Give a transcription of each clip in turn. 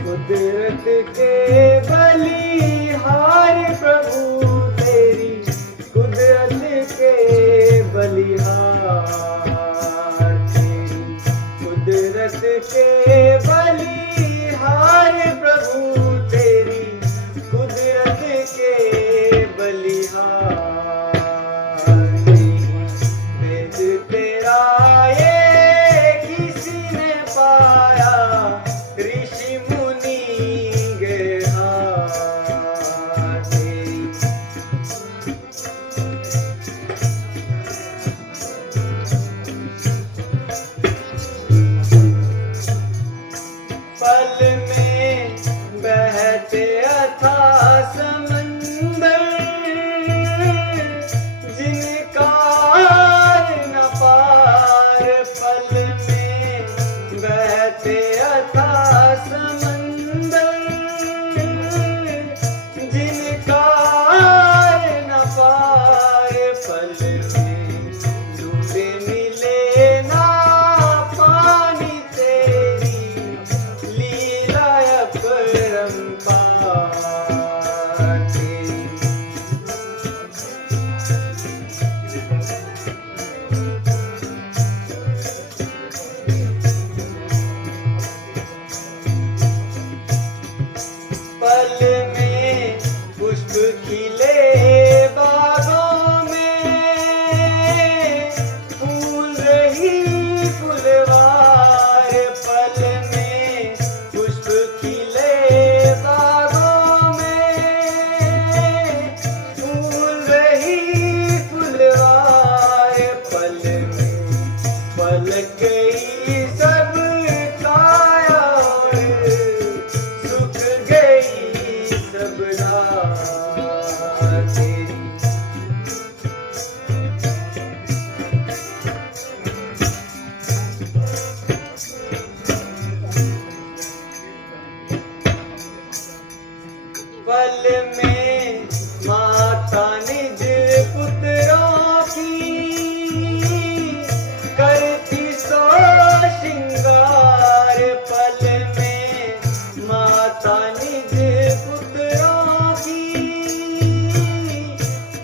कुदरत के बलिहार प्रभु, तेरी कुदरत के बलिहार, तेरी कुदरत के बलिहार प्रभु, तेरी कुदरत के बलिहार। वेद तेरा ये किसी ने पाया, ऋषि मुनि गेहार, तेरी पल में बहते अथाह समंदर, जिनका न पार, पल में बहते अथाह समंदर, जिनका न पार, पल में डूबे मिले ना पानी, तेरी लीला अपरंपार, तेरी पल में पुष्प खिले बागों में, फूल रही फुलवार, पल में पुष्प खिले बागों में, फूल रही फुलवार, पल में पलक गई सब काया, सुख गई सब रात, तेरी पल में माता निज पुत्रों की करती सो श्रृंगार, पल में माता निज पुत्रों की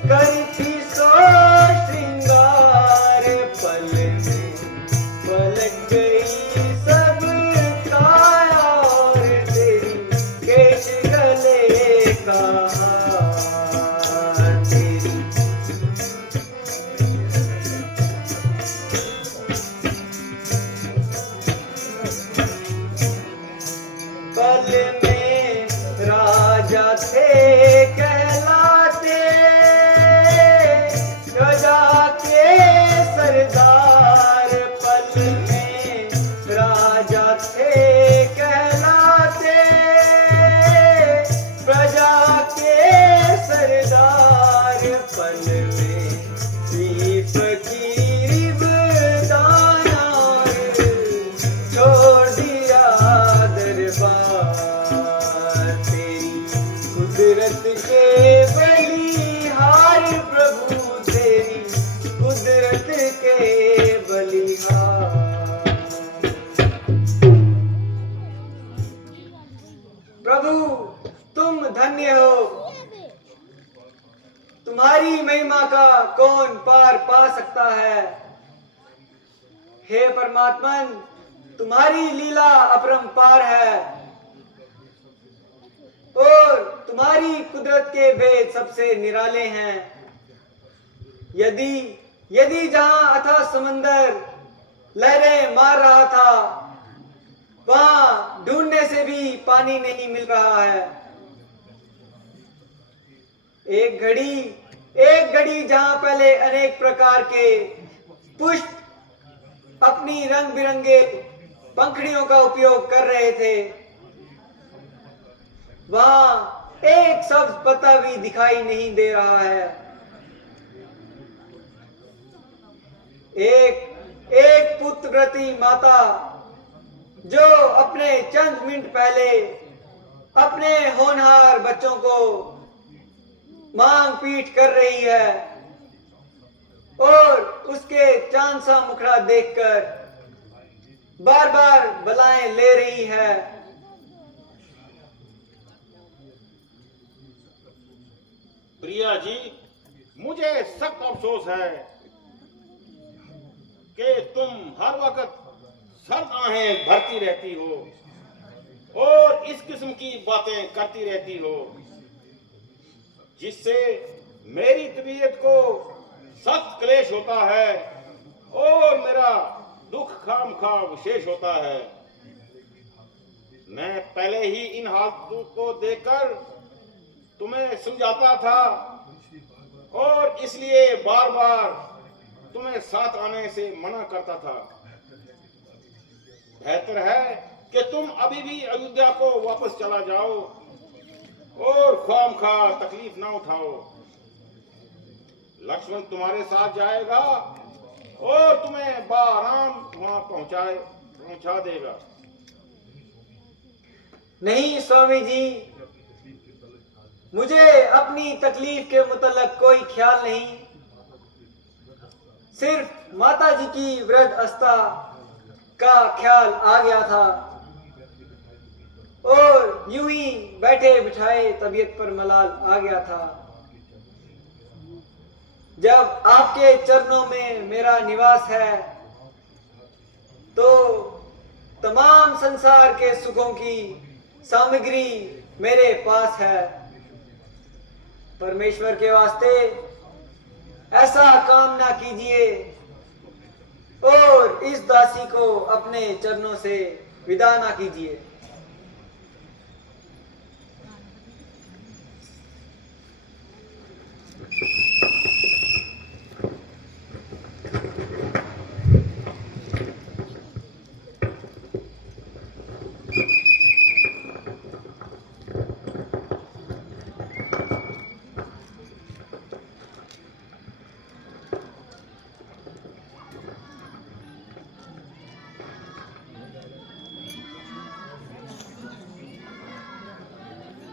करती सो श्रृंगार, पल में पलक गई सब काया, और तेरी केश गले का हार, तेरी पल में राजा थे कहलाते, प्रजा के सरदार, पल में राजा थे कहलाते, प्रजा के सरदार, पल में फकीर दाना, छोड़ दिया दरबार, तेरी कुदरत के बलिहार प्रभु, तेरी कुदरत के बलिहार। प्रभु तुम धन्य हो, तुम्हारी महिमा का कौन पार पा सकता है। हे परमात्मन, तुम्हारी लीला अपरंपार है और तुम्हारी कुदरत के भेद सबसे निराले हैं। यदि जहां अथाह समंदर लहरें मार रहा था, वहां ढूंढने से भी पानी नहीं मिल रहा है। एक घड़ी जहां पहले अनेक प्रकार के पुष्प अपनी रंग बिरंगे पंखुड़ियों का उपयोग कर रहे थे, वहां एक सब्ज पत्ता भी दिखाई नहीं दे रहा है। एक पुत्रवती माता जो अपने चंद मिनट पहले अपने होनहार बच्चों को मांग पीट कर रही है और उसके चांद सा मुखड़ा देखकर बार बार बलाएं ले रही है। प्रिया जी, मुझे सख्त अफसोस है कि तुम हर वक्त सर्द आहें भरती रहती हो और इस किस्म की बातें करती रहती हो, जिससे मेरी तबीयत को सख्त क्लेश होता है और मेरा दुख खामखा विशेष होता है। मैं पहले ही इन हालतों को देखकर तुम्हें समझाता था और इसलिए बार बार तुम्हें साथ आने से मना करता था। बेहतर है कि तुम अभी भी अयोध्या को वापस चला जाओ और खामखा तकलीफ ना उठाओ। लक्ष्मण तुम्हारे साथ जाएगा और तुम्हें बाराम वहां पहुंचा देगा। नहीं स्वामी जी, मुझे अपनी तकलीफ के मुतल्लक कोई ख्याल नहीं, सिर्फ माता जी की वृद्ध अवस्था का ख्याल आ गया था और यूं ही बैठे बिठाए तबीयत पर मलाल आ गया था। जब आपके चरणों में मेरा निवास है तो तमाम संसार के सुखों की सामग्री मेरे पास है। परमेश्वर के वास्ते ऐसा काम ना कीजिए और इस दासी को अपने चरणों से विदा ना कीजिए।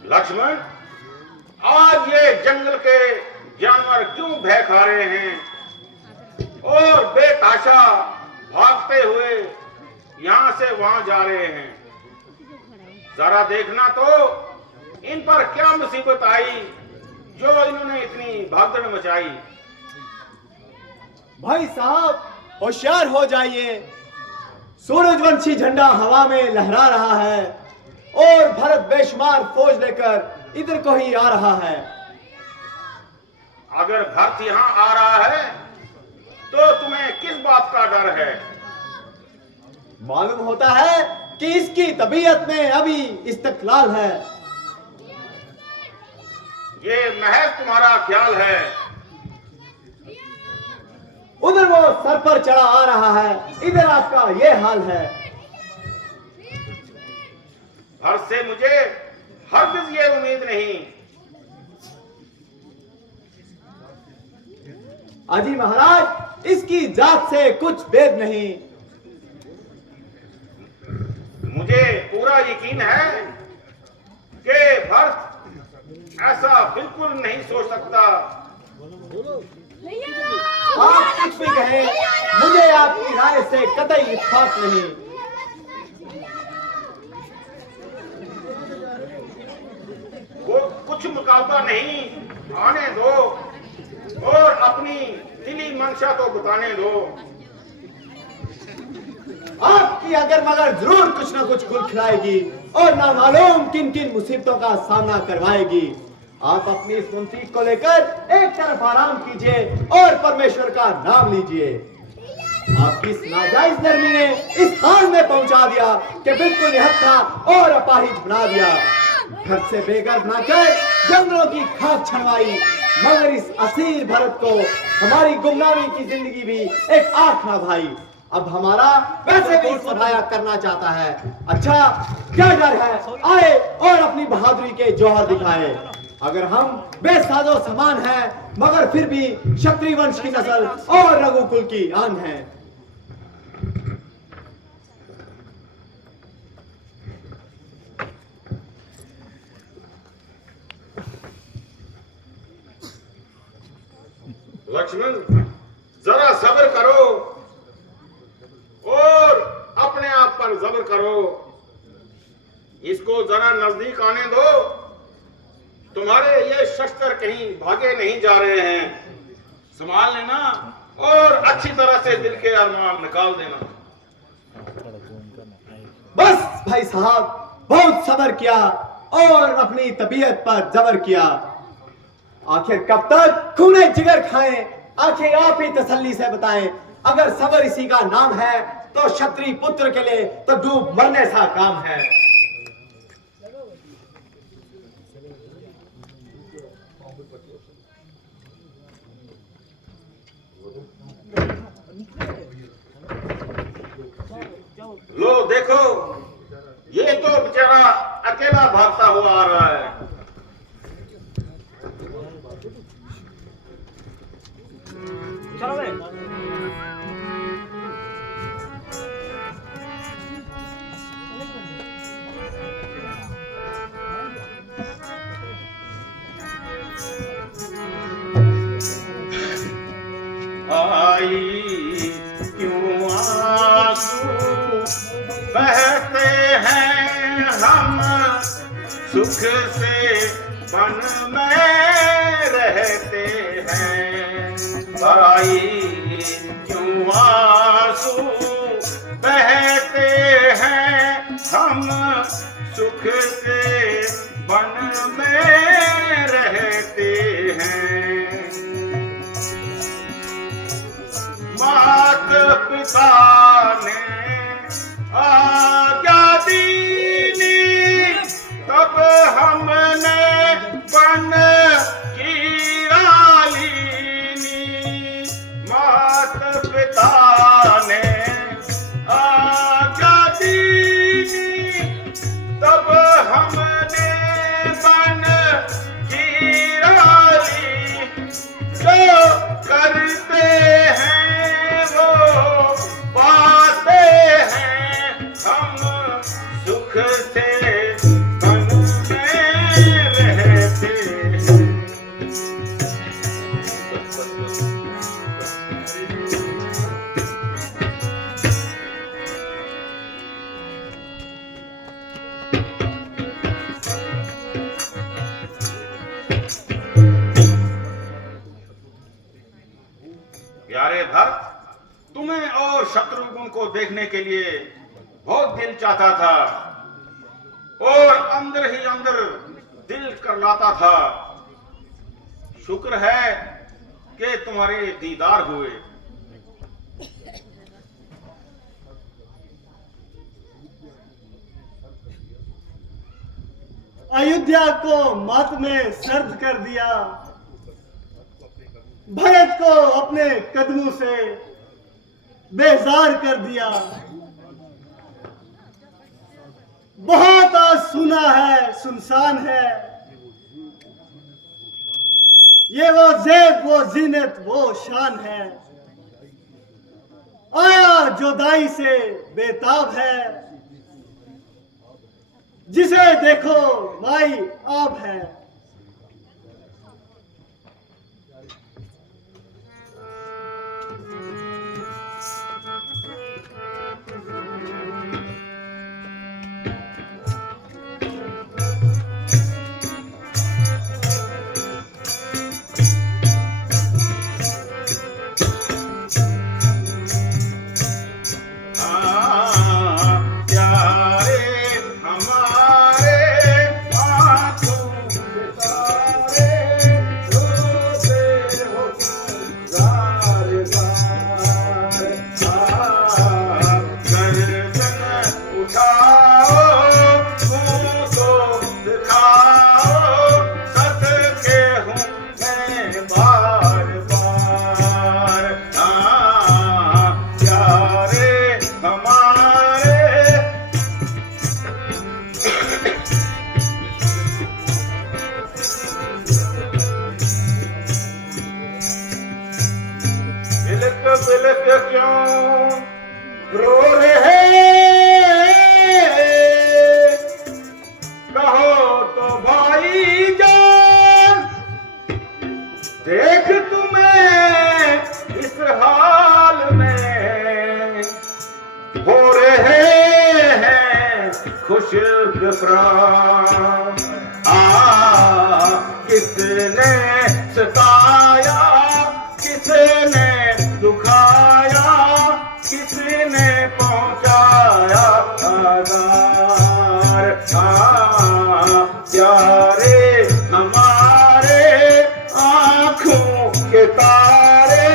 लक्ष्मण, आज ये जंगल के जानवर क्यों भय खा रहे हैं और बेताशा भागते हुए यहां से वहां जा रहे हैं? जरा देखना तो इन पर क्या मुसीबत आई जो इन्होंने इतनी भागदड़ मचाई। भाई साहब, होशियार हो जाइए। सूरजवंशी झंडा हवा में लहरा रहा है और भरत बेशुमार फौज लेकर इधर को ही आ रहा है। अगर भरत यहाँ आ रहा है तो तुम्हें किस बात का डर है? मालूम होता है कि इसकी तबीयत में अभी इस्तकलाल है। ये महज तुम्हारा ख्याल है। उधर वो सर पर चढ़ा आ रहा है, इधर आपका ये हाल है। भरत से मुझे हरगिज ये उम्मीद नहीं। अजी महाराज, इसकी जात से कुछ भेद नहीं। मुझे पूरा यकीन है कि भरत ऐसा बिल्कुल नहीं सोच सकता। आप कुछ भी कहें, मुझे आपकी राय से कतई इत्तेफाक नहीं। वो कुछ मुकाबला नहीं, आने दो और अपनी दिली मंशा तो बताने दो। आपकी अगर मगर जरूर कुछ ना कुछ खुल खिलाएगी और ना मालूम किन किन मुसीबतों का सामना करवाएगी। आप अपनी इस मुंसीब को लेकर एक तरफ आराम कीजिए और परमेश्वर का नाम लीजिए। आपकी इस नाजायज नरमी ने इस हाल में पहुंचा दिया कि बिल्कुल निहत्था और अपाहिज बना दिया। घर से बेघर ना कर जंगलों की खाक छनवाई, मगर इस असीर भरत को हमारी गुमनामी की जिंदगी भी एक आंख ना भाई। अब हमारा वैसे भी सफाया करना चाहता है। अच्छा क्या डर है, आए और अपनी बहादुरी के जौहर दिखाए। अगर हम बेसाजो समान हैं मगर फिर भी क्षत्रिय वंश की नस्ल और रघुकुल की आन है। लक्ष्मण जरा सब्र करो और अपने आप पर जब्र करो। इसको जरा नजदीक आने दो। तुम्हारे ये शस्त्र कहीं भागे नहीं जा रहे हैं। संभाल लेना और अच्छी तरह से दिल के अरमान निकाल देना। बस भाई साहब, बहुत सब्र किया और अपनी तबीयत पर जबर किया। आखिर कब तक खूने जिगर खाएं? आखिर आप ही तसल्ली से बताएं। अगर सब्र इसी का नाम है तो क्षत्रिय पुत्र के लिए तो डूब मरने सा काम है। लो देखो, ये तो बेचारा अकेला भागता हुआ आ रहा है। चलो बे। आई क्यों आंसू बहते हैं हम सुख से वन में रहते हैं। आई क्यों आंसू बहते हैं हम सुख से वन में रहते हैं। मात पिता ने आज्ञा दीनी तब हमने बन की लीनी। मात पिता ने आज्ञा दीनी तब हमने बन की ली। जो करते हैं वो पाते हैं हम सुख से वन में रहते हैं। प्यारे भक्त, तुम्हें और शत्रुघ्न को देखने के लिए बहुत दिल चाहता था और अंदर ही अंदर दिल कर लाता था। शुक्र है कि तुम्हारे दीदार हुए। अयोध्या को मत में सर्द कर दिया, भरत को अपने कदमों से बेजार कर दिया। बहुत आज सुना है, सुनसान है। ये वो ज़ेब, वो जीनत, वो शान है। आया जुदाई से बेताब है, जिसे देखो माई आप है। प्यारे हमारे आंसू के क्यों रो रहे कहो तो भाई जान, देख तुम्हें इस हाल में हो रहे हैं खुश प्राण। किसने सताया, किसने दुखाया, किसने पहुंचाया आधार। प्यारे हमारे आंखों के तारे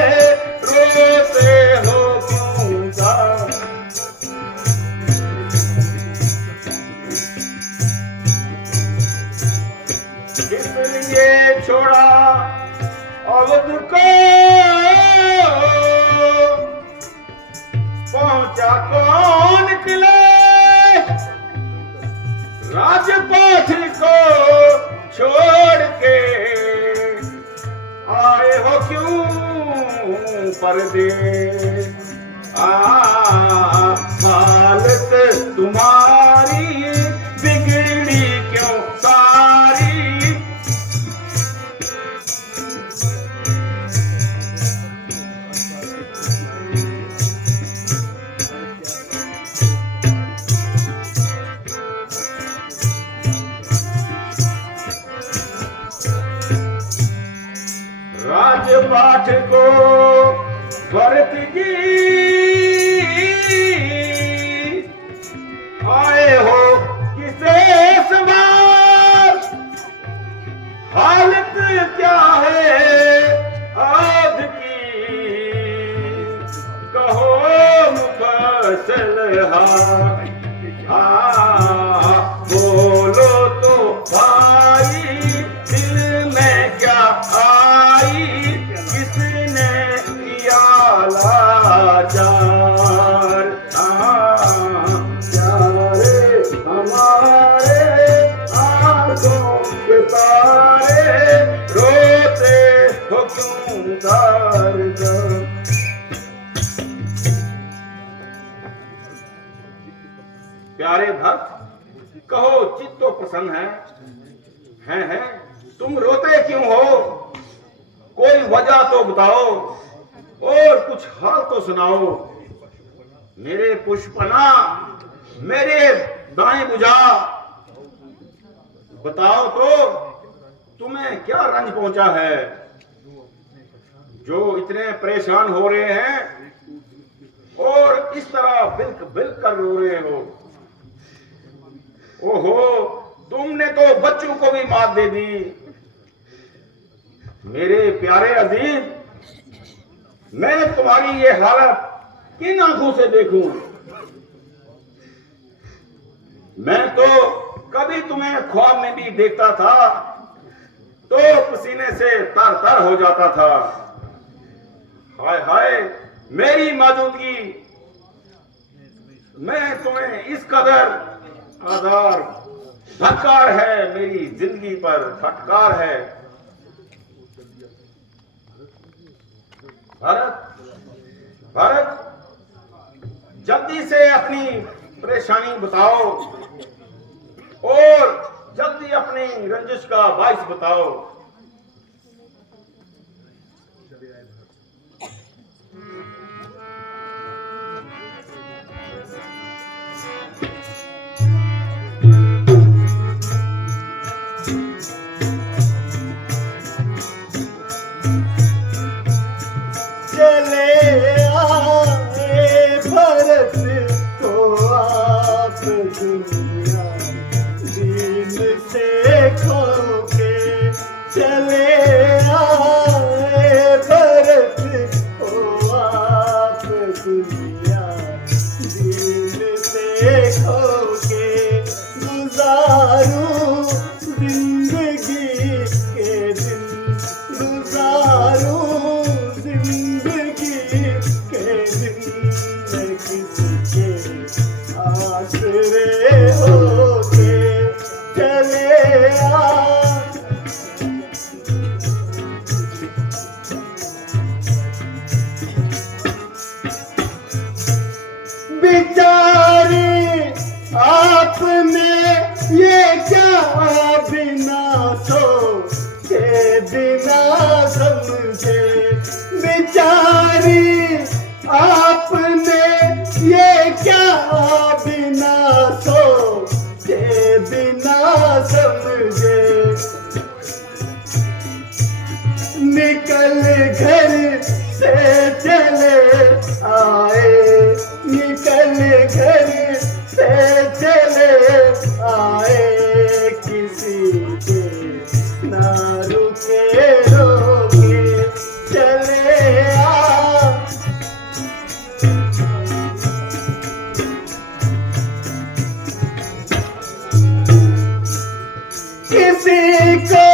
रोते हो क्यों तारे। इसलिए छोड़ा अवध को, पहुंचा कौन किले राजपाठ को छोड़ के। आए हो क्यों परदेस, हालत तुम्हारी बिगड़ी क्यों सारी। राजपाठ को भरत जी आए हो किसे सवाल। हालत क्या है आज की कहो मुफस्सल बोलो तो भाई दिल में क्या आई, किसने किया लाचार। प्यारे हमारे आंखों के तारे रोते हो क्यों दर्द। प्यारे भक्त कहो चित्त तो प्रसन्न है तुम रोते क्यों हो, कोई वजह तो बताओ और कुछ हाल तो सुनाओ। मेरे पुष्पना मेरे दाएं बुझा, बताओ तो तुम्हें क्या रंज पहुंचा है, जो इतने परेशान हो रहे हैं और इस तरह बिल्क बिल्क कर रो रहे हो। ओहो, तुमने तो बच्चों को भी मात दे दी। मेरे प्यारे अजीज, मैं तुम्हारी ये हालत किन आंखों से देखूं। मैं तो कभी तुम्हें ख्वाब में भी देखता था तो पसीने से तर तर हो जाता था। हाय हाय मेरी मौजूदगी में तुम्हें इस कदर आधार फटकार है, मेरी जिंदगी पर फटकार है। भरत जल्दी से अपनी परेशानी बताओ और जल्दी अपनी रंजिश का बाइस बताओ। ना समझे, निकल घर से चले आए, निकल घर से चले आए, किसी के ना रुके रोके चले आ। किसी को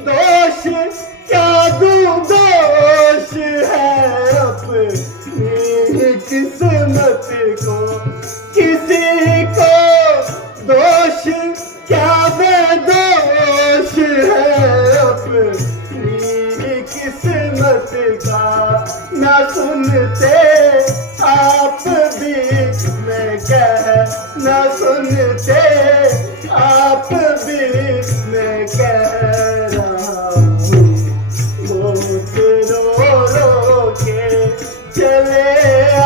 दोष क्या दूं, दोष है अपनी किस्मत को, किसी को दोष क्या मैं, दोष है अपनी किस्मत का। ना सुनते आप भी मैं कह, ना सुनते आप भी मैं कह रहा हूँ, मौत रो रो के चले आ।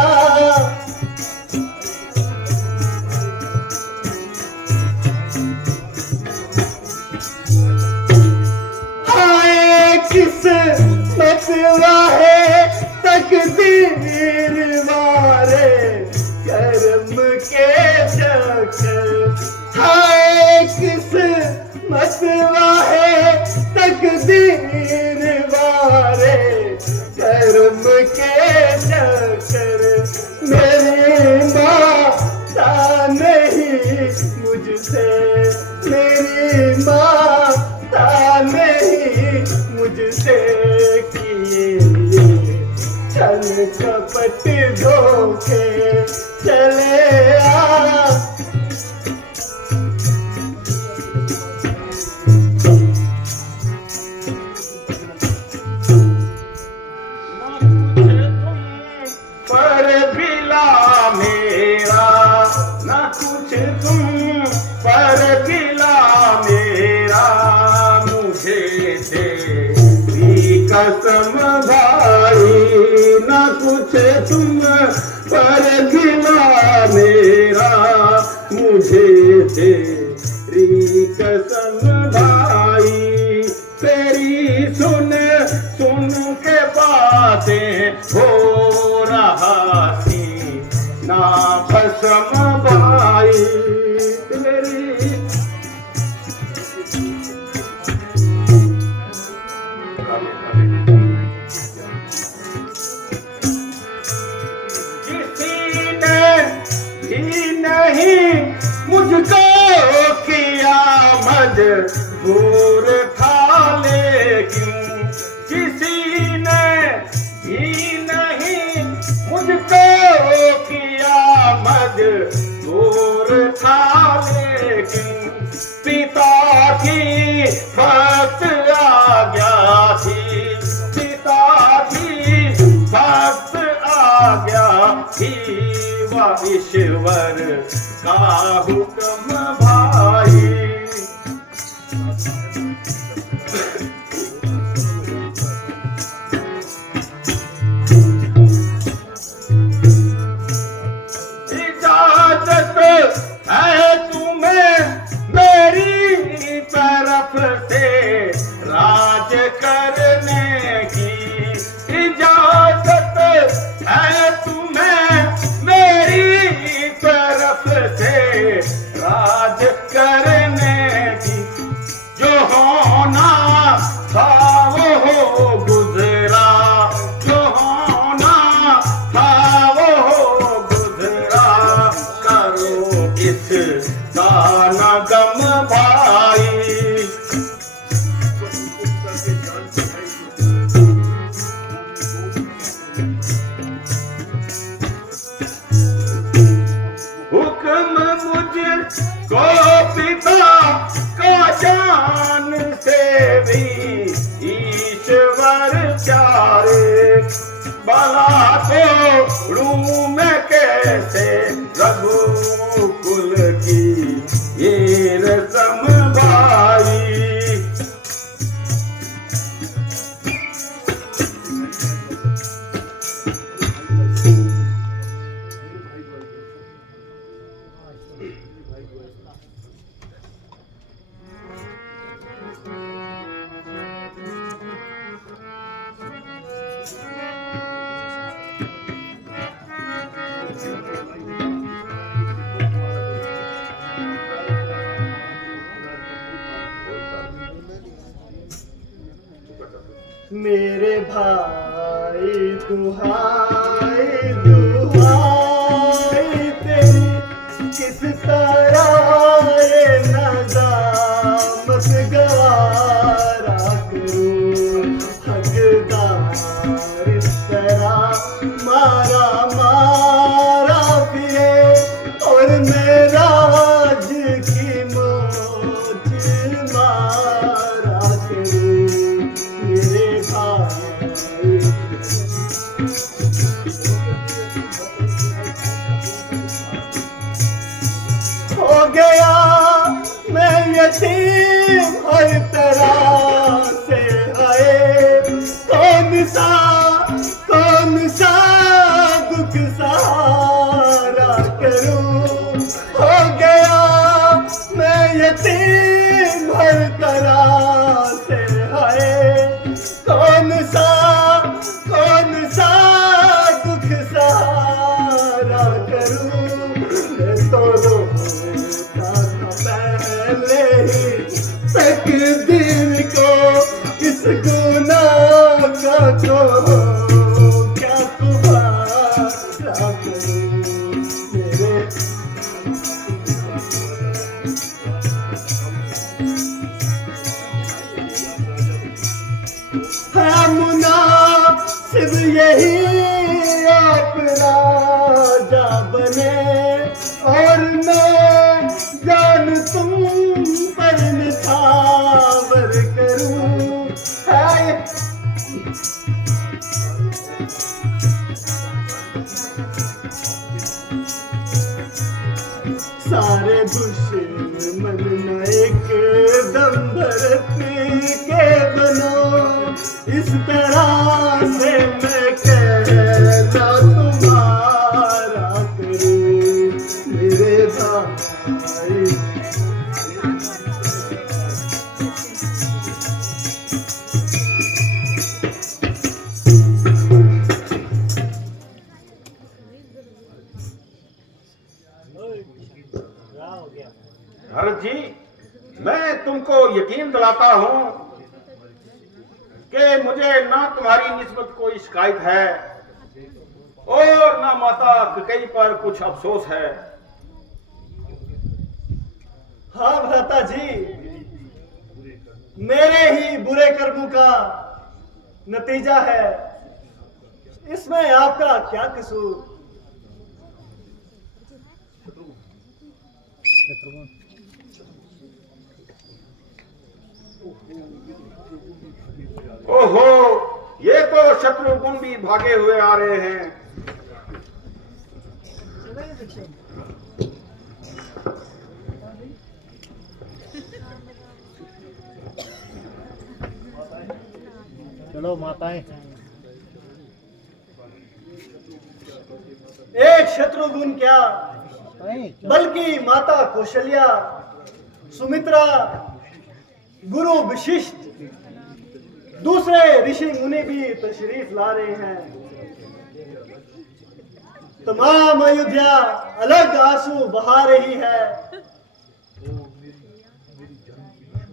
हाय किस्मत वाहे तकदीर वारे कर्म के चक्कर, हाय किस्मत वाहे तकदीर वारे कर्म के चक्कर। मेरी माता नहीं मुझसे, मेरी माता नहीं मुझसे किए छल कपट धोखे चले आ। पर गिला मेरा, न कुछ तुम पर गिला मेरा, मुझे तेरी कसम भाई, न कुछ तुम पर गिला मेरा, मुझे तेरी कसम भाई। तेरी सुन सुन के बातें हो रहा थी ना भस्म भाई, तेरी किसी ने भी नहीं मुझको किया मजबूर था, लेकिन किसी ने भी नहीं मुझको किया मजबूर था, लेकिन पिता की भक्त आज्ञा थी, पिता की भक्त आज्ञा थी, वह ईश्वर का हुक्म भाई। इजाजत है तुम्हें मेरी तरफ से राज करने की, इजाजत है तुम्हें मेरी तरफ से राज करने की। जो होना था वो हो गुजरा, जो होना था वो हो गुजरा, करो इस गाना गम भाई। हुक्म मुझको पिता का जान से भी ईश्वर प्यारे, भला तोड़ूं मैं कैसे रघुकुल की ये रस्म भाई। मेरे भाई दुहाई दुहाई तेरी, किस तरह ये नजामत गवारा करूं। हकदार इस तरह मारा मारा फिरे, और मेरा राज की मौज मारा करूं। मेरे भाई हो गया मैं यतीम हर तरह से, आए कौन सा दुख सहारा करूं। हो गया मैं यतीम हर तरह से, आए कौन सा दुख सहारा करूं। मैं तो रोता था पहले ही तकदीर को, इस गुनाह का को क्या खुमारा करूं। मेरे है मुनासिब यही आप राजा बने, और मैं जान तुम पर निछावर करूं। है सारे दुश्मन न एक दम भरत के बनो, इस तरह से मैं कहना तुम्हारा करूं। मेरे भाई भरत जी, मैं तुमको यकीन दिलाता हूं कि मुझे ना तुम्हारी निस्बत कोई शिकायत है और ना माता कैकेयी पर कुछ अफसोस है। हाँ भ्राता जी, मेरे ही बुरे कर्मों का नतीजा है, इसमें आपका क्या कसूर। ओहो, ये तो शत्रुघ्न भी भागे हुए आ रहे हैं। चलो माताएं। एक शत्रुघ्न क्या, बल्कि माता कौशल्या, सुमित्रा, गुरु वशिष्ठ, दूसरे ऋषि मुनि भी तशरीफ ला रहे हैं। तमाम अयोध्या अलग आंसू बहा रही है,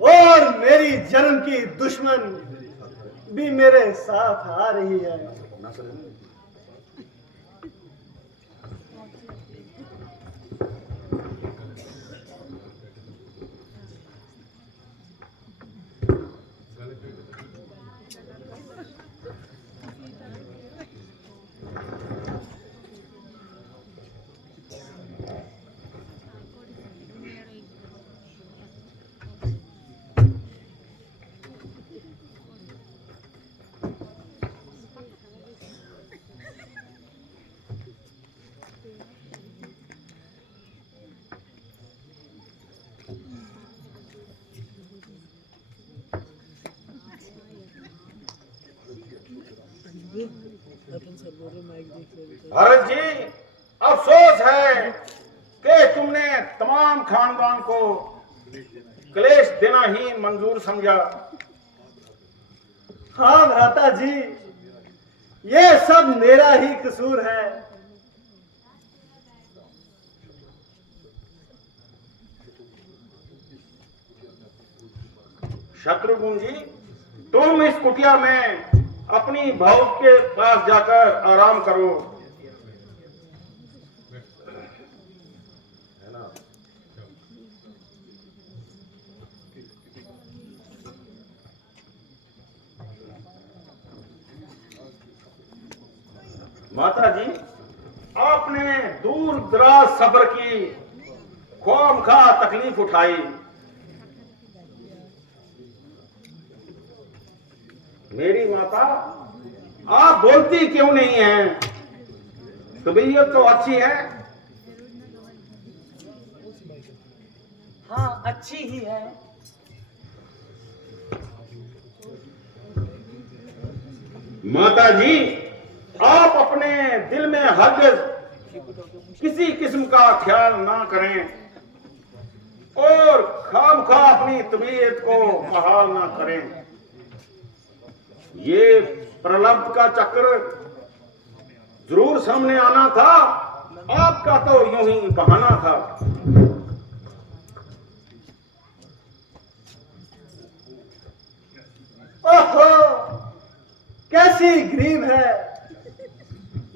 और मेरी जन्म की दुश्मन भी मेरे साथ आ रही है। भरत जी, अफसोस है कि तुमने तमाम खानदान को क्लेश देना ही मंजूर समझा। हाँ भ्राता जी, ये सब मेरा ही कसूर है। शत्रुघ्न जी, तुम इस कुटिया में अपनी बहू के पास जाकर आराम करो। माता जी, आपने दूर दराज सब्र की ख्वामखा तकलीफ उठाई। मेरी माता, आप बोलती क्यों नहीं हैं? तबीयत तो अच्छी है। हाँ, अच्छी ही है। माता जी, आप अपने दिल में हरगिज किसी किस्म का ख्याल ना करें और खामखा अपनी तबीयत को बहाल ना करें। ये प्रलब्ध का चक्र जरूर सामने आना था, आपका तो यूं ही बहाना था। ओहो, कैसी ग्रीव है,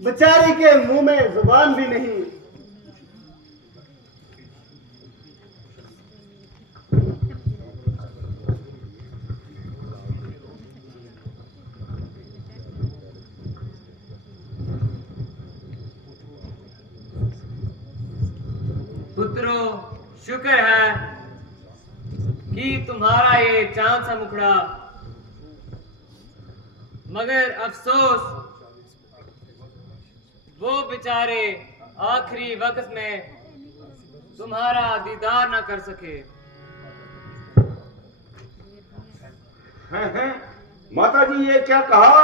बेचारी के मुंह में जुबान भी नहीं। पुत्रों, शुक्र है कि तुम्हारा ये चांद सा मुखड़ा, मगर अफसोस वो बेचारे आखिरी वक्त में तुम्हारा दीदार ना कर सके। हैं? माता जी, ये क्या कहा?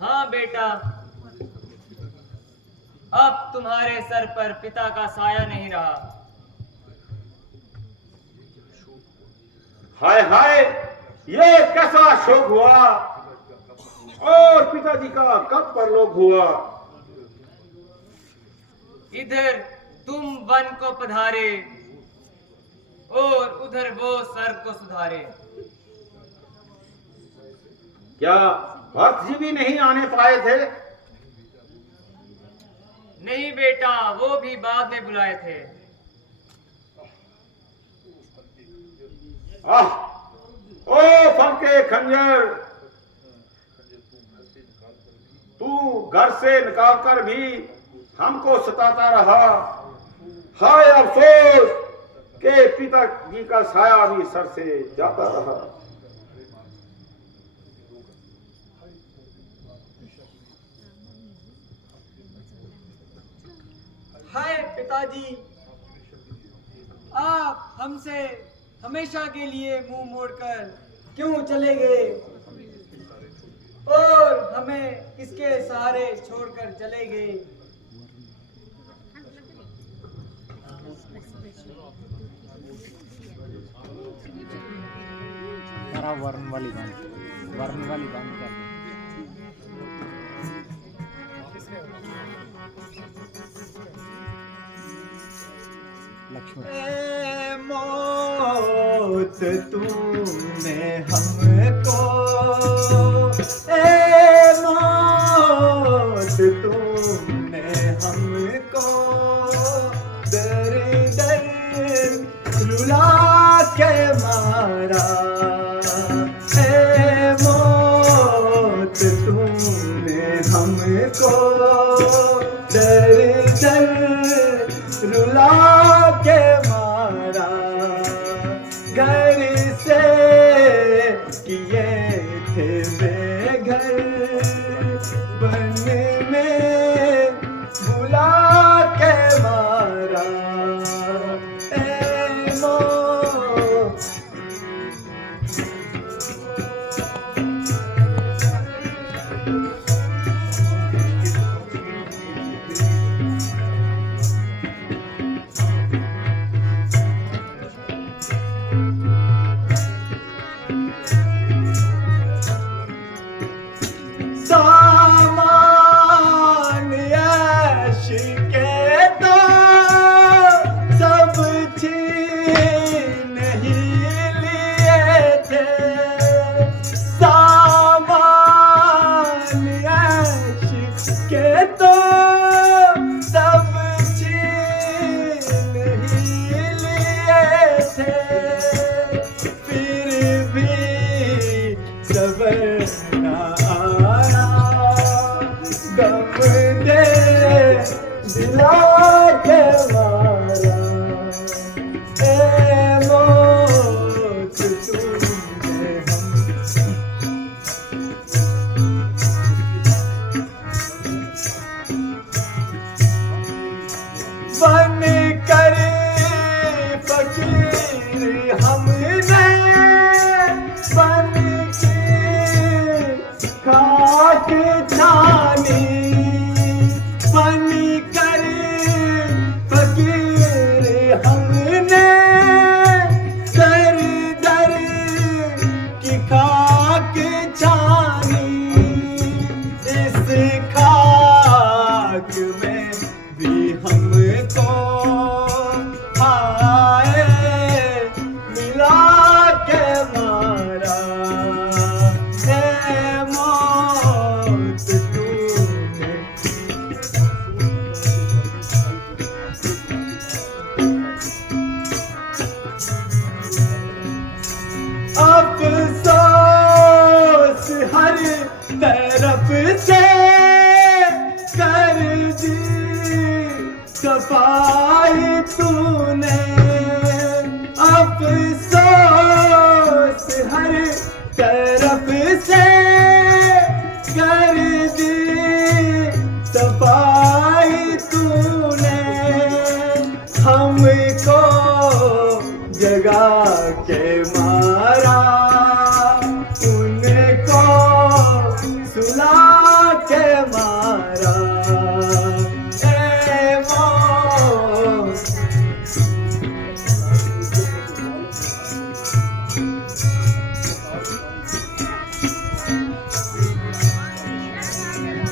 हाँ बेटा, अब तुम्हारे सर पर पिता का साया नहीं रहा। हाय हाय, ये कैसा शोक हुआ और पिताजी का कब परलोक हुआ। इधर तुम वन को पधारे और उधर वो स्वर्ग को सुधारे। क्या भरत जी भी नहीं आने पाए थे? नहीं बेटा, वो भी बाद में बुलाए थे। आह, ओ फंके खंजर, तू घर से निकालकर भी हमको सताता रहा। हाय अफसोस के पिताजी का साया भी सर से जाता रहा। हाय पिताजी, आप हमसे हमेशा के लिए मुंह मोड़कर क्यों चले गए और हमें किसके सहारे छोड़कर चले गए? जरा वर्ण वाली बंद कर दो। लक्ष्मण, ए मौत तूने हमको, ए मौत तूने हमको दर दर रुला के मारा। ए मौत तूने हमको दर दर रुला के मारा। घर से किए थे बेघर, बन में बुला के मारा। ए मौत, दबाई तूने, अफसोस हर तरफ से कर दी सफाई तूने, हमको जगा के मारा, उनको सुला के मारा। ए मौत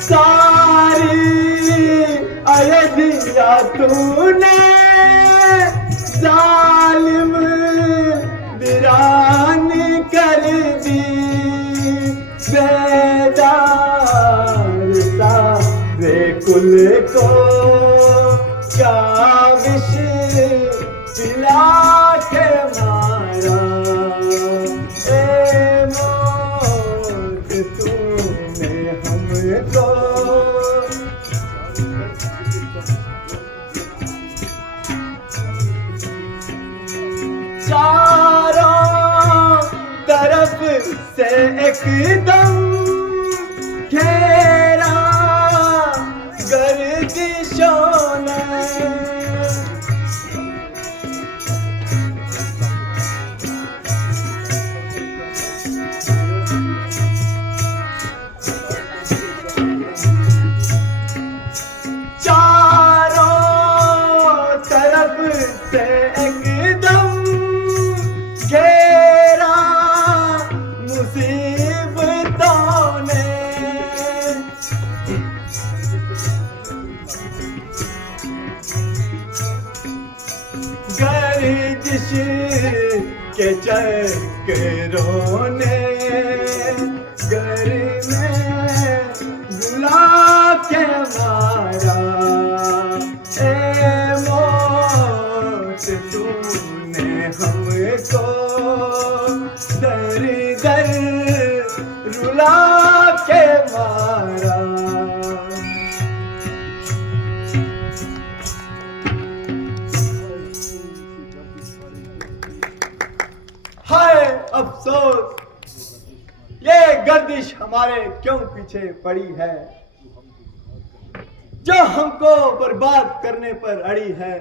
सारी अयोध्या तूने जालिम वीरान कर दी, बेदार सारे कुल को क्या विष पिला के मारा। ए मौत तूने हमको चारों तरफ से एकदम घेरा गर्दिशों ने, चारों तरफ से एकदम घेरा मुसीबतों ने, गर्दिश के चक्रों ने घर में बुला के मारा। ए मौत तूने हमको दर दर रुला के मारा। हाय अफसोस, ये गर्दिश हमारे क्यों पीछे पड़ी है, जो हमको बर्बाद करने पर अड़ी है।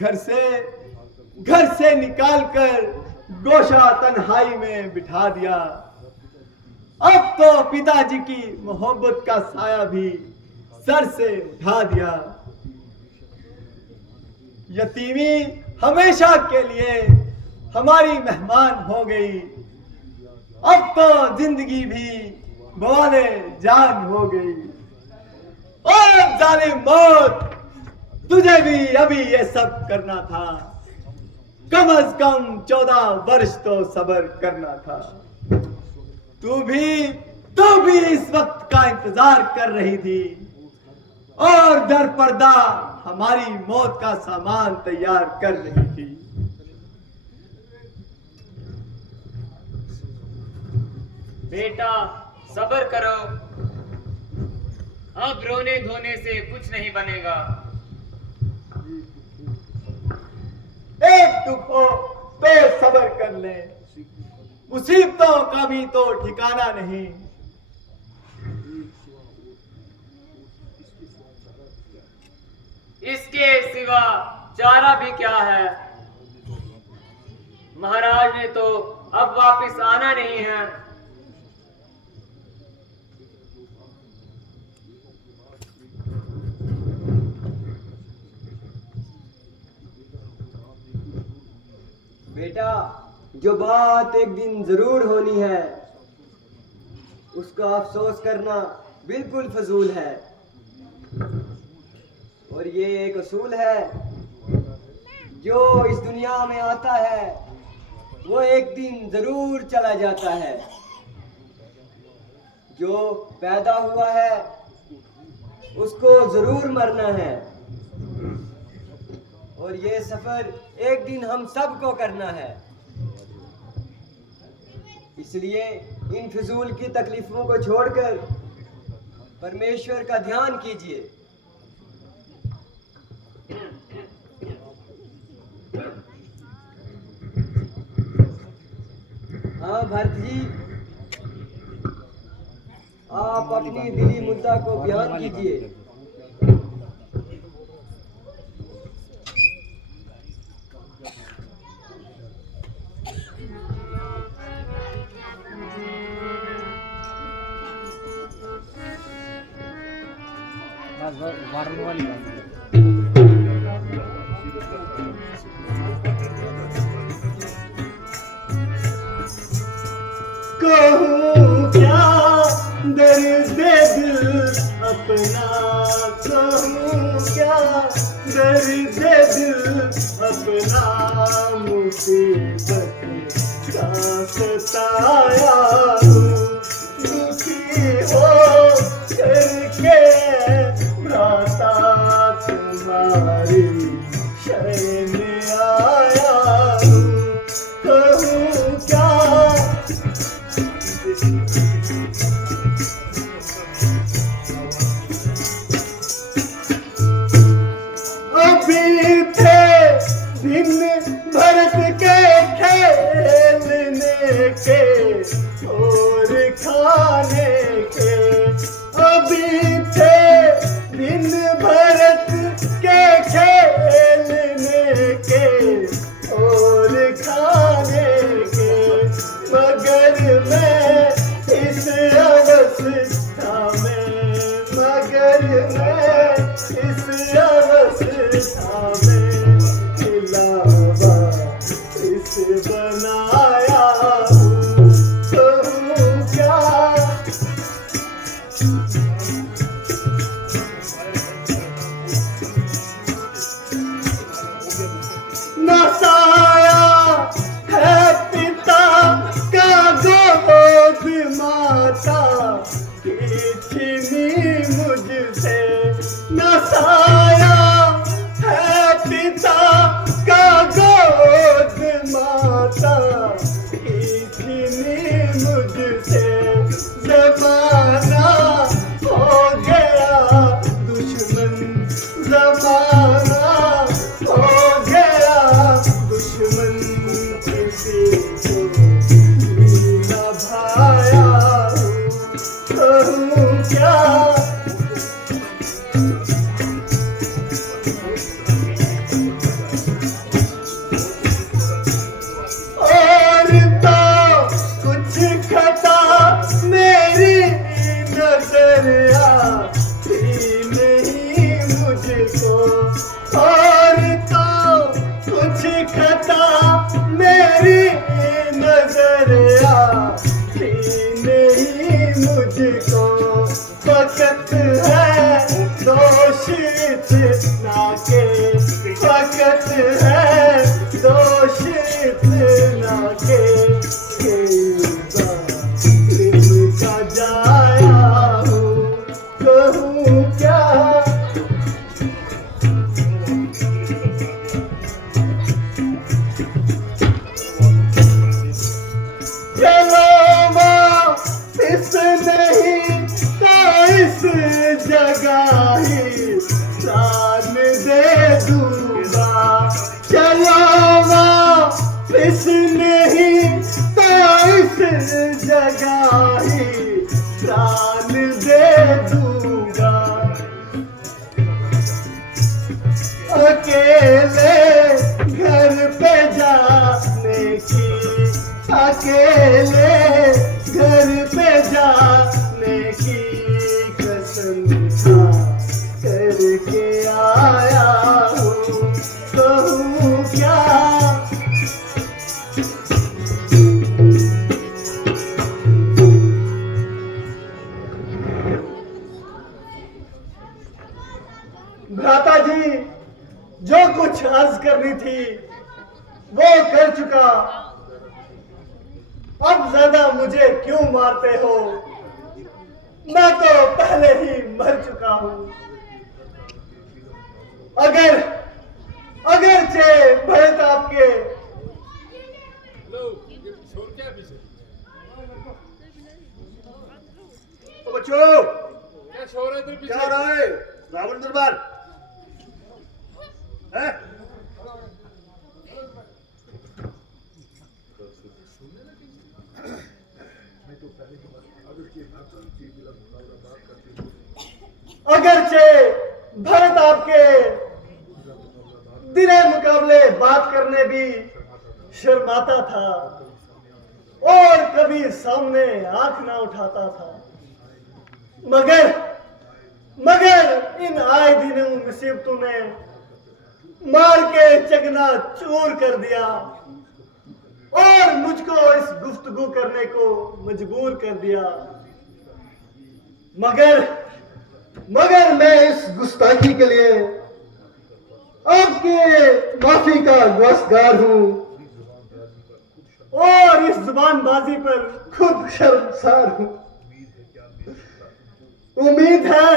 घर से निकालकर गोशा तन्हाई में बिठा दिया। अब तो पिताजी की मोहब्बत का साया भी सर से उठा दिया। यतीमी हमेशा के लिए हमारी मेहमान हो गई। अब तो जिंदगी भी बवाले जान हो गई। ओ जालिम मौत, तुझे भी अभी ये सब करना था। कम से कम 14 वर्ष तो सब्र करना था। तू भी इस वक्त का इंतजार कर रही थी और दर पर्दा हमारी मौत का सामान तैयार कर रही थी। बेटा सब्र करो, अब रोने धोने से कुछ नहीं बनेगा। एक दुख हो तो सब्र कर ले, मुसीबतों का भी तो ठिकाना नहीं। इसके सिवा चारा भी क्या है? महाराज ने तो अब वापस आना नहीं है। बेटा, जो बात एक दिन जरूर होनी है, उसका अफसोस करना बिल्कुल फजूल है। और ये एक असूल है, जो इस दुनिया में आता है वो एक दिन जरूर चला जाता है। जो पैदा हुआ है उसको जरूर मरना है, और ये सफर एक दिन हम सबको करना है। इसलिए इन फिजूल की तकलीफों को छोड़कर परमेश्वर का ध्यान कीजिए हाँ भरत जी, आप अपनी दिली मुद्दा को बयान कीजिए। बस वार्म वाली बांध दो। कहूँ क्या दर्द दिल अपना, कहूँ क्या दर्द दिल अपना, मुसीबत का सताया हूँ, दुखी हो करके भ्राता तुम्हारी शरण आया हूँ, कहूँ क्या। अभी थे दिन भरत के खेलने के और खाने के, अभी थे दिन भरत के खेलने के और खाने के, मगर मैं इस अवस्था में, मगर मैं इस अवस्था में खिलावा इस बनाया हूँ, कहूँ क्या। नसाया है पिता का गोद, माता की छीनी मुझसे, नसाया है पिता का गोद, माता की छीनी मुझसे, जमाना हो गया दुश्मन, जमाना हो गया दुश्मन, किसी को न भाया हूँ, कहूँ क्या। और तो कुछ खता मेरी नजर आती नहीं मुझको, और तो कुछ खता मेरी नजर आती नहीं मुझको, फकत है दोष इतना के, फकत है दोष इतना के, का जाया हूँ, कहूँ क्या। चलो वापिस नहीं तो इस जगह ही प्राण दे दूंगा, चलो वापिस नहीं तो इस जगह ही प्राण दे दूंगा, अकेले घर पे जाने की, अकेले घर पे जाने की कसम खा करके आया हूँ, कहूँ क्या। भ्राता जी, जो कुछ अर्ज करनी थी वो कर चुका, अब ज्यादा मुझे क्यों मारते हो, मैं तो पहले ही मर चुका हूं। अगरचे भरत आपके तो बच्चों क्या हो रहा है, रावण दरबार है? अगरचे भरत आपके दिने मुकाबले बात करने भी शर्माता था और कभी सामने आंख ना उठाता था, मगर इन आए दिनों मुसीबतों ने मार के चकना चूर कर दिया और मुझको इस गुफ्तगू करने को मजबूर कर दिया। मगर मैं इस गुस्ताखी के लिए आपके माफी का गुनहगार हूं और इस जुबानबाजी पर खुद शर्मसार हूं। उम्मीद है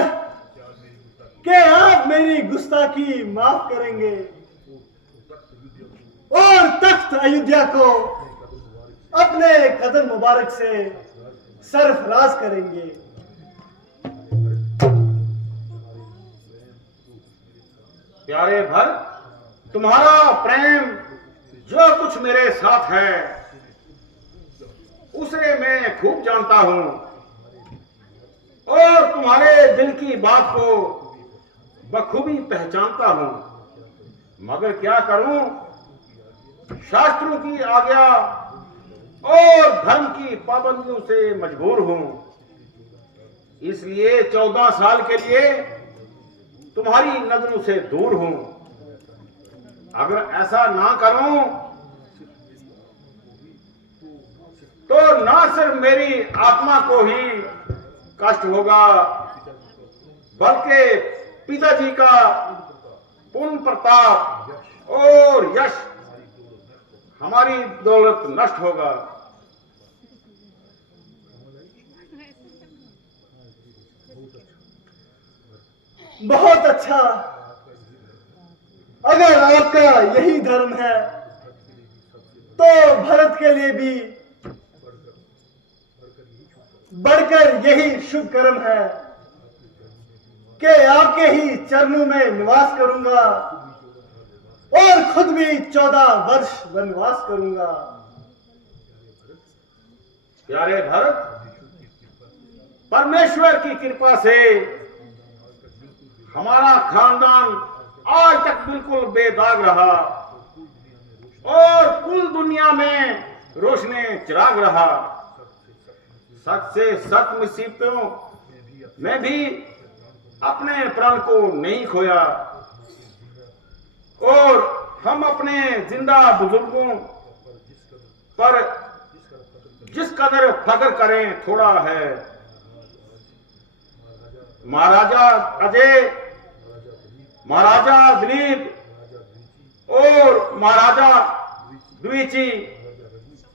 कि आप मेरी गुस्ताखी माफ करेंगे और तख्त अयोध्या को अपने कदम मुबारक से सरफराज करेंगे। प्यारे भरत, तुम्हारा प्रेम जो कुछ मेरे साथ है उसे मैं खूब जानता हूं और तुम्हारे दिल की बात को बखूबी पहचानता हूं, मगर क्या करूं, शास्त्रों की आज्ञा और धर्म की पाबंदियों से मजबूर हूं। इसलिए 14 साल के लिए तुम्हारी नजरों से दूर हूं। अगर ऐसा ना करूं तो ना सिर्फ मेरी आत्मा को ही कष्ट होगा बल्कि पिताजी का पुण्य प्रताप और यश, हमारी दौलत नष्ट होगा। बहुत अच्छा, अगर आपका यही धर्म है तो भरत के लिए भी बढ़कर यही शुभ कर्म है कि आपके ही चरणों में निवास करूंगा और खुद भी 14 वर्ष वनवास करूंगा। प्यारे भरत, परमेश्वर की कृपा से हमारा खानदान आज तक बिल्कुल बेदाग रहा और कुल दुनिया में रोशनी चिराग रहा। सच से सच मुसीबतों में भी अपने प्राण को नहीं खोया और हम अपने जिंदा बुजुर्गों पर जिस कदर फख्र करें थोड़ा है। महाराजा अजय, महाराजा दिलीप और महाराजा द्विची,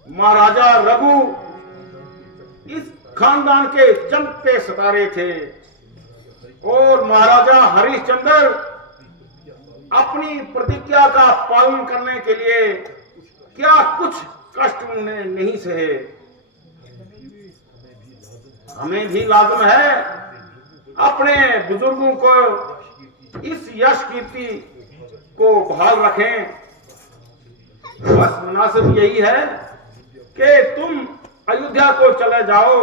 महाराजा रघु इस खानदान के चमकते सितारे थे और महाराजा हरिश्चंद्र अपनी प्रतिज्ञा का पालन करने के लिए क्या कुछ कष्ट उन्हें नहीं सहे। हमें भी लाजम है अपने बुजुर्गों को इस यश कीर्ति को बहाल रखें। बस मुनासिब यही है कि तुम अयोध्या को चले जाओ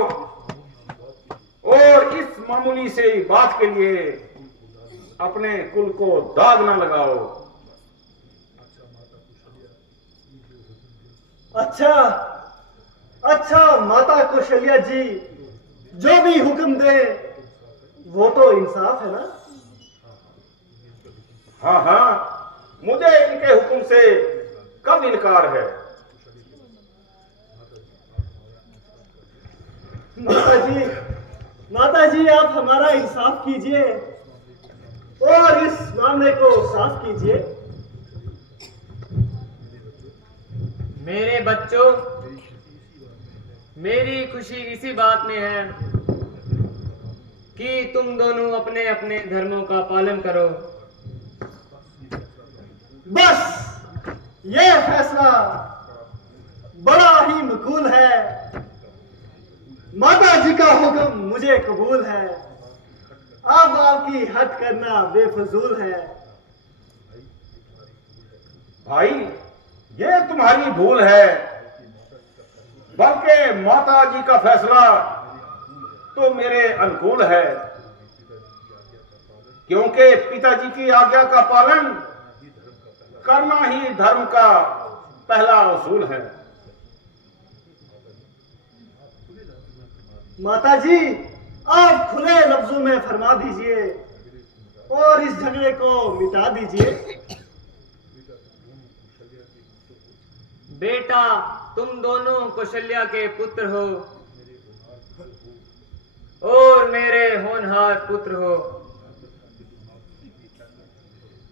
और इस मामूली से बात के लिए अपने कुल को दाग ना लगाओ। अच्छा माता कौशल्या जी, जो भी हुक्म दे वो तो इंसाफ है ना? हाँ, मुझे इनके हुक्म से कब इनकार है। माता जी आप हमारा इंसाफ कीजिए और इस मामले को साफ कीजिए। मेरे बच्चों, मेरी खुशी इसी बात में है कि तुम दोनों अपने अपने धर्मों का पालन करो। बस ये फैसला बड़ा ही मकबूल है। माता जी का हुक्म मुझे कबूल है। अब आपकी हट करना बेफजूल है। भाई, ये तुम्हारी भूल है, बल्कि माता जी का फैसला तो मेरे अनुकूल है, क्योंकि पिताजी की आज्ञा का पालन करना ही धर्म का पहला उसूल है। माताजी, आप खुले लफ्जों में फरमा दीजिए और इस झगड़े को मिटा दीजिए। बेटा, तुम दोनों कौशल्या के पुत्र हो और मेरे होनहार पुत्र हो।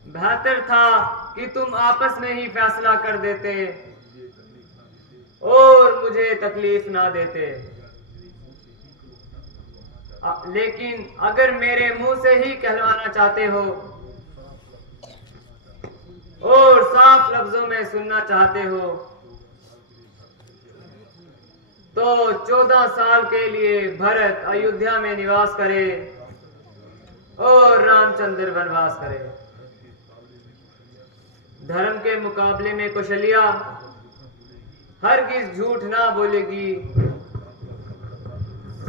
बेहतर था कि तुम आपस में ही फैसला कर देते और मुझे तकलीफ ना देते, लेकिन अगर मेरे मुंह से ही कहलवाना चाहते हो और साफ लफ्जों में सुनना चाहते हो तो 14 साल के लिए भरत अयोध्या में निवास करे और रामचंद्र वनवास करे। धर्म के मुकाबले में कौशल्या हरगिज झूठ ना बोलेगी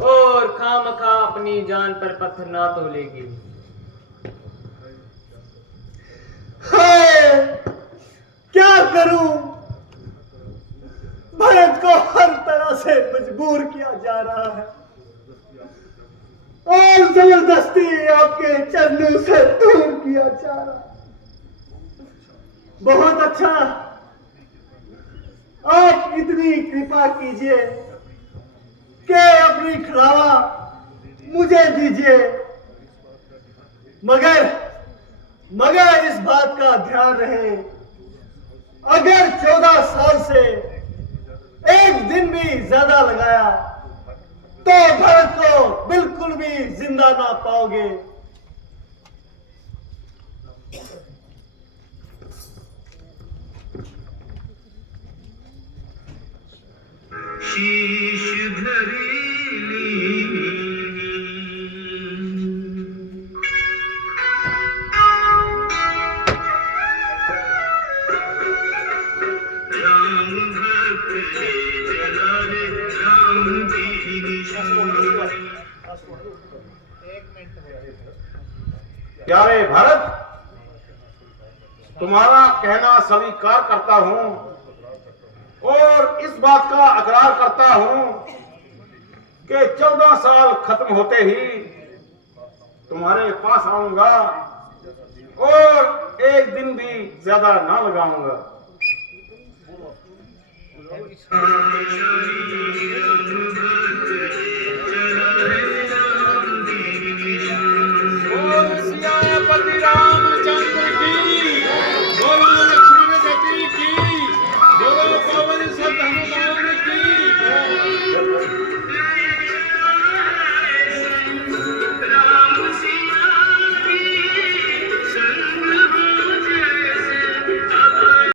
और खामखा अपनी जान पर पत्थर ना तोलेगी। हाय, क्या करूं? भरत को हर तरह से मजबूर किया जा रहा है और जबरदस्ती आपके चरणों से दूर किया जा रहा है। बहुत अच्छा, आप इतनी कृपा कीजिए कि अपनी खड़ावा मुझे दीजिए, मगर इस बात का ध्यान रहे, अगर 14 साल से एक दिन भी ज्यादा लगाया तो भरत को बिल्कुल भी जिंदा ना पाओगे। शीश प्यारे भरत, तुम्हारा कहना स्वीकार करता हूं और इस बात का अकरार करता हूं कि 14 साल खत्म होते ही तुम्हारे पास आऊंगा और एक दिन भी ज्यादा ना लगाऊंगा। राम